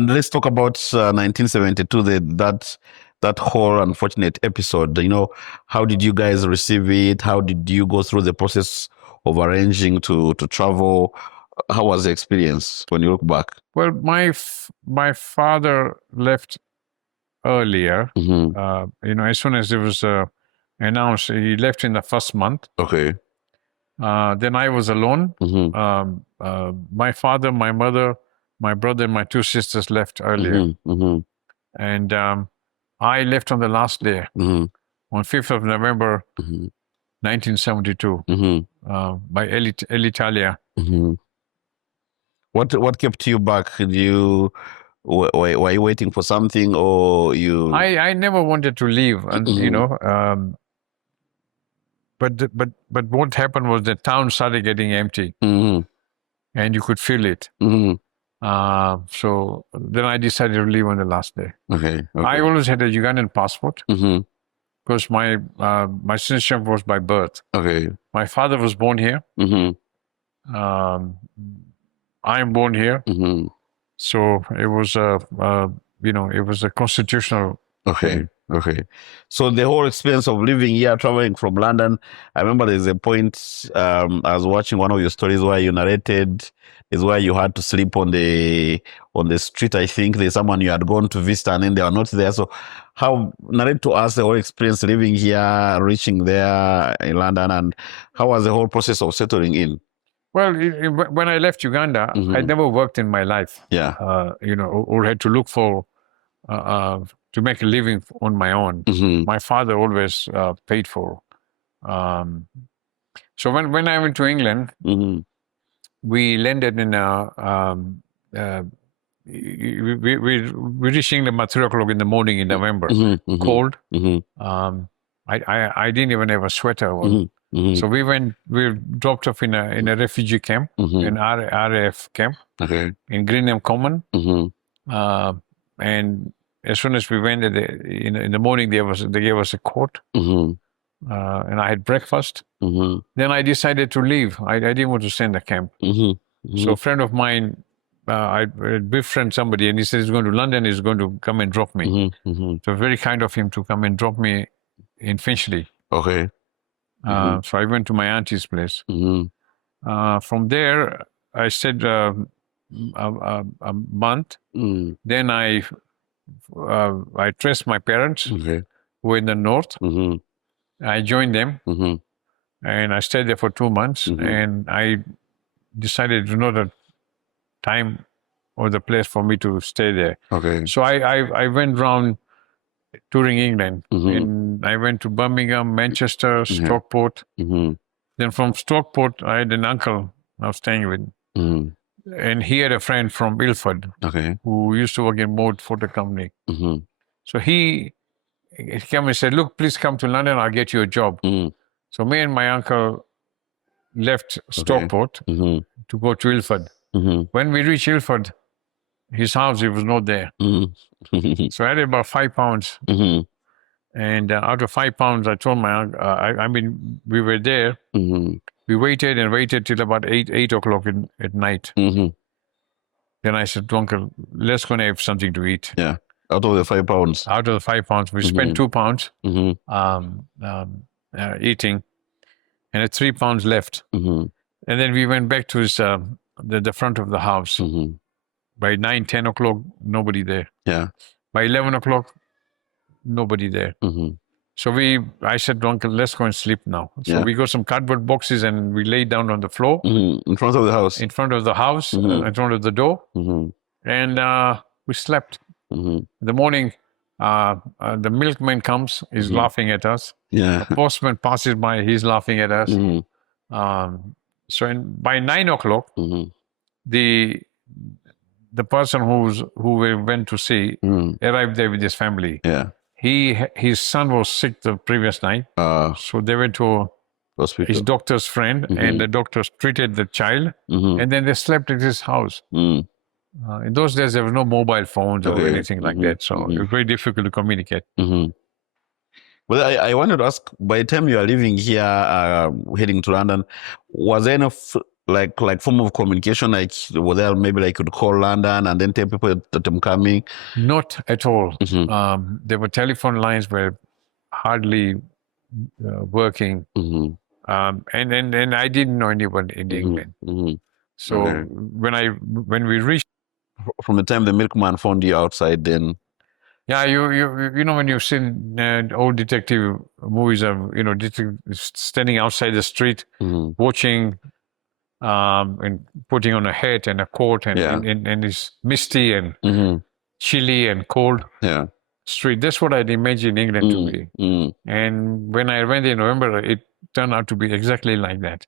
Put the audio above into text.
And let's talk about 1972, that whole unfortunate episode. How did you guys receive it? How did you go through the process of arranging to travel? How was the experience when you look back? Well, my father left earlier. As soon as it was announced, he left in the first month. Okay. Then I was alone. My father, my mother, my brother, and my two sisters left earlier. And I left on the last day, on 5th of November, 1972, by Alitalia. What kept you back? Were you waiting for something, or you? I never wanted to leave, and but what happened was the town started getting empty, and you could feel it. So then I decided to leave on the last day. Okay. I always had a Ugandan passport because my citizenship was by birth. Okay. My father was born here. I am born here. So it was it was a constitutional. Okay. Okay. So the whole experience of living here, traveling from London, I remember there's a point I was watching one of your stories where you narrated is where you had to sleep on the street. I think there's someone you had gone to visit and then they were not there. So narrate to us the whole experience living here, reaching there in London, and how was the whole process of settling in? Well, when I left Uganda, I never worked in my life. Yeah. Or had to look for to make a living on my own. My father always paid for. So when I went to England, we landed in we reached England at 3 o'clock in the morning in November. Cold. I didn't even have a sweater on. So we dropped off in a refugee camp, an RAF camp, in Greenham Common. And as soon as we went in the morning, they gave us a coat, and I had breakfast. Then I decided to leave. I didn't want to stay in the camp. So a friend of mine, I befriended somebody, and he said he's going to London. He's going to come and drop me. So very kind of him to come and drop me in Finchley. Okay. So I went to my auntie's place. From there, I stayed a month. Then I traced my parents who were in the north. I joined them, and I stayed there for 2 months. And I decided to know the time or the place for me to stay there. Okay. So I went around touring England, and I went to Birmingham, Manchester, Stockport. Then from Stockport, I had an uncle I was staying with, and he had a friend from Ilford who used to work in Mode Photo Company. So he came and said, "Look, please come to London. I'll get you a job." So me and my uncle left Stockport to go to Ilford. When we reached Ilford, his house, he was not there. So I had about £5. And out of £5, I told my uncle, I mean, we were there. We waited and waited till about 8 o'clock at night. Then I said to Uncle, let's go and have something to eat. Yeah. Out of the £5. Out of the £5, we spent £2 eating, and had £3 left. And then we went back to his, the front of the house. By 9, 10 o'clock, nobody there. Yeah. By 11 o'clock, nobody there. So I said to Uncle, let's go and sleep now. So we got some cardboard boxes and we laid down on the floor. In front of the house? In front of the house, in front of the door. And we slept. In the morning, the milkman comes, he's laughing at us. Yeah. The postman passes by, he's laughing at us. So by 9 o'clock, the person who we went to see arrived there with his family. Yeah. His son was sick the previous night, so they went to his doctor's friend, and the doctors treated the child, and then they slept at his house. In those days, there was no mobile phones or anything like that, so it was very difficult to communicate. Well, I wanted to ask, by the time you are living here, heading to London, was there enough like form of communication? Like, were there maybe like could call London and then tell people that I'm coming? Not at all. There were telephone lines were hardly working, and I didn't know anyone in England. So when we reached, from the time the milkman found you outside, then yeah, you know when you've seen old detective movies of standing outside the street watching, and putting on a hat and a coat, and it's misty and chilly and cold street. That's what I'd imagined England to be. And when I went in November, it turned out to be exactly like that.